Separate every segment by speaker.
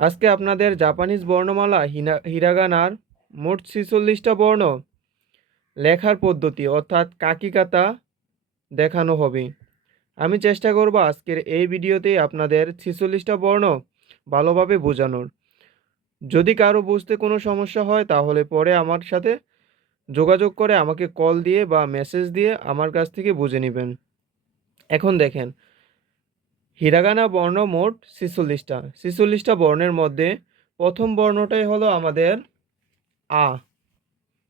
Speaker 1: আজকে আপনাদের জাপানিজ বর্ণমালা হিনা, হিরাগানার মোট ছিচল্লিশটা বর্ণ লেখার পদ্ধতি, অর্থাৎ কাকিকাতা দেখানো হবে। আমি চেষ্টা করব আজকের এই ভিডিওতে আপনাদের ছিচল্লিশটা বর্ণ ভালোভাবে বোঝানোর। যদি কারও বুঝতে কোনো সমস্যা হয়, তাহলে পরে আমার সাথে যোগাযোগ করে আমাকে কল দিয়ে বা মেসেজ দিয়ে আমার কাছ থেকে বুঝে নেবেন। এখন দেখেন হিরাগানা বর্ণ মোট ছিচল্লিশটা। ছিচল্লিশটা বর্ণের মধ্যে প্রথম বর্ণটাই হলো আমাদের আ।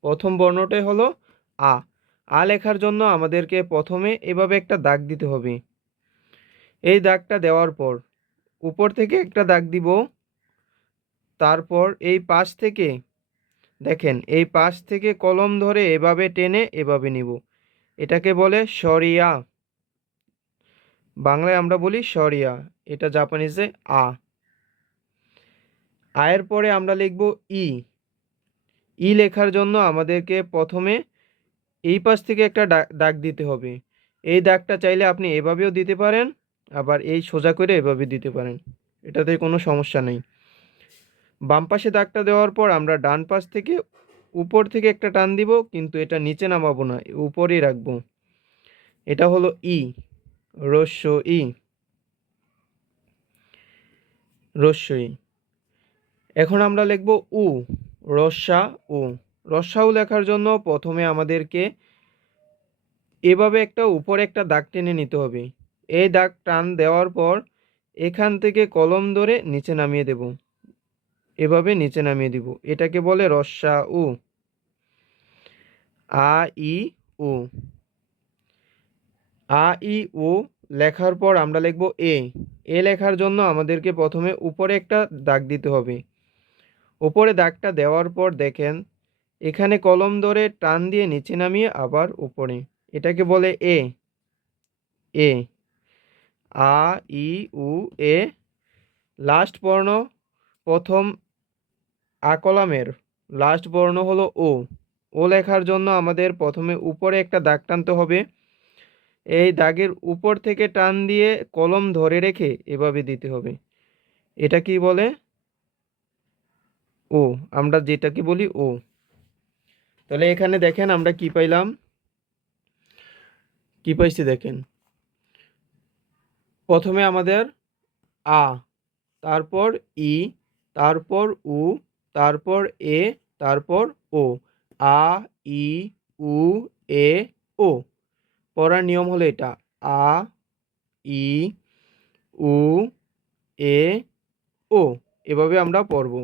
Speaker 1: প্রথম বর্ণটাই হলো আ। আ লেখার জন্য আমাদেরকে প্রথমে এভাবে একটা দাগ দিতে হবে। এই দাগটা দেওয়ার পর উপর থেকে একটা দাগ দিব। তারপর এই পাশ থেকে, দেখেন, এই পাশ থেকে কলম ধরে এভাবে টেনে এভাবে নিব। এটাকে বলে সরিয়া। বাংলায় আমরা বলি সরিয়া, এটা জাপানিজে আ। আয়ের পরে আমরা লিখব ই। ই লেখার জন্য আমাদেরকে প্রথমে এই পাশ থেকে একটা ডা- দাগ দিতে হবে। এই দাগটা চাইলে আপনি এভাবেও দিতে পারেন, আবার এই সোজা করে এভাবে দিতে পারেন। এটাতে কোনো সমস্যা নেই। বাম পাশে দাগটা দেওয়ার পর আমরা ডান পাশ থেকে উপর থেকে একটা টান দিব, কিন্তু এটা নিচে নামাবো না, উপরেই রাখব। এটা হলো ই। রস্য ই রস্যই এখন আমরা লিখব উ রস্যা উ। রস্যা উ লেখার জন্য প্রথমে আমাদেরকে এভাবে একটা উপরে একটা দাগ টেনে নিতে হবে। এই দাগ টান দেওয়ার পর এখান থেকে কলম ধরে নিচে নামিয়ে দেব। এভাবে নিচে নামিয়ে দিব। এটাকে বলে রস্যা উ আ, ই, উ। আ, ই, উ লেখার পর আমরা লিখব এ। এ লেখার জন্য আমাদেরকে প্রথমে উপরে একটা দাগ দিতে হবে। উপরে দাগটা দেওয়ার পর দেখেন, এখানে কলম ধরে টান দিয়ে নিচে নামিয়ে আবার উপরে। এটাকে বলে এ। এ। আ, ই, উ, এ লাস্ট বর্ণ প্রথম আকলামের লাস্ট বর্ণ হলো ও। ও লেখার জন্য আমাদের প্রথমে উপরে একটা দাগ টানতে হবে। এই দাগের উপর থেকে টান দিয়ে কলম ধরে রেখে এভাবে দিতে হবে। এটা কি বলে? ও, আমরা যেটা কি বলি ও। তাহলে এখানে দেখেন আমরা কি পাইলাম? কি পাইছি দেখেন? প্রথমে আমাদের আ, তারপর ই, তারপর উ, তারপর এ, তারপর ও। আ, ই, উ, এ, ও। পড়ার নিয়ম হলো এটা। আ, ই, উ, এ, ও এভাবে আমরা পড়ব।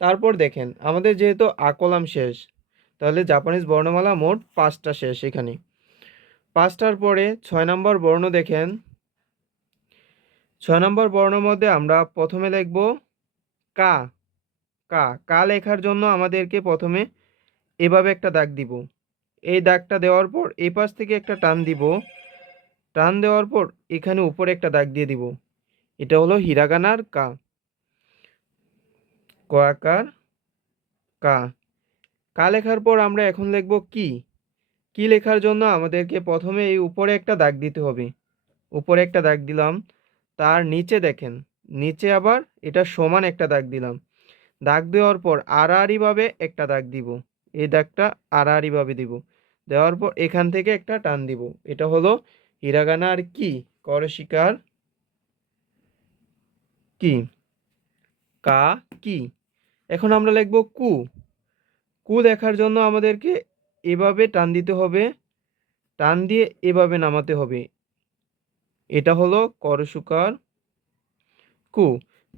Speaker 1: তারপর দেখেন, আমাদের যেহেতু আকলাম শেষ, তাহলে জাপানিজ বর্ণমালা মোট পাঁচটা শেষ এখানে। পাঁচটার পরে ছয় নম্বর বর্ণ দেখেন। ছয় নম্বর বর্ণের মধ্যে আমরা প্রথমে লিখব কা। কা কা লেখার জন্য আমাদেরকে প্রথমে এভাবে একটা দাগ দিব। এই দাগটা দেওয়ার পর এই পাশ থেকে একটা টান দিব। টান দেওয়ার পর এখানে উপরে একটা দাগ দিয়ে দিব। এটা হলো হিরাগানার কা। ক কা। কা লেখার পর আমরা এখন লিখব কি। কি লেখার জন্য আমাদেরকে প্রথমে এই উপরে একটা দাগ দিতে হবে। উপরে একটা দাগ দিলাম। তার নিচে দেখেন, নিচে আবার এটা সমান একটা দাগ দিলাম। দাগ দেওয়ার পর আড়াআড়িভাবে একটা দাগ দিব। এই দাগটা আড়াআড়িভাবে দিব। দেওয়ার পর এখান থেকে একটা টান দিব। এটা হলো হিরাগানা আর কি? কর শিকার কি? কা কি? এখন আমরা লিখব কু। কু লেখার জন্য আমাদেরকে এভাবে টান দিতে হবে। টান দিয়ে এভাবে নামাতে হবে। এটা হলো করসুকার কু।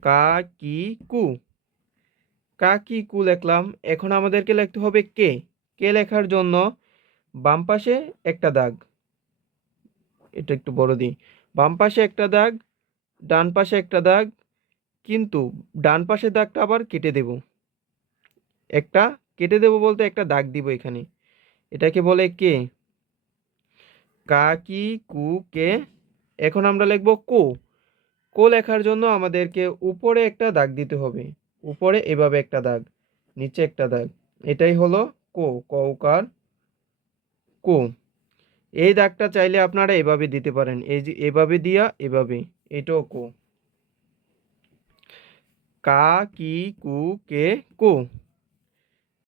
Speaker 1: কা কি কু? কা কি কু লিখলাম। এখন আমাদেরকে লিখতে হবে কে। কে লেখার জন্য বাম পাশে একটা দাগ। এটা একটু বড় দিই। বাম পাশে একটা দাগ, ডান পাশে একটা দাগ, কিন্তু ডান পাশে দাগটা আবার কেটে দেব। একটা কেটে দেব বলতে একটা দাগ দিব এখানে। এটাকে বলে কে? কা, কি, কু, কে? এখন আমরা লিখব কো। কো লেখার জন্য আমাদেরকে উপরে একটা দাগ দিতে হবে। উপরে এভাবে একটা দাগ, নিচে একটা দাগ। এটাই হলো কো, কৌকার কো এই দাগটা চাইলে আপনারা এভাবে দিতে পারেন। এই যে এভাবে দিয়া, এভাবে। এটাও কো কা, কি, কু, কে, কো।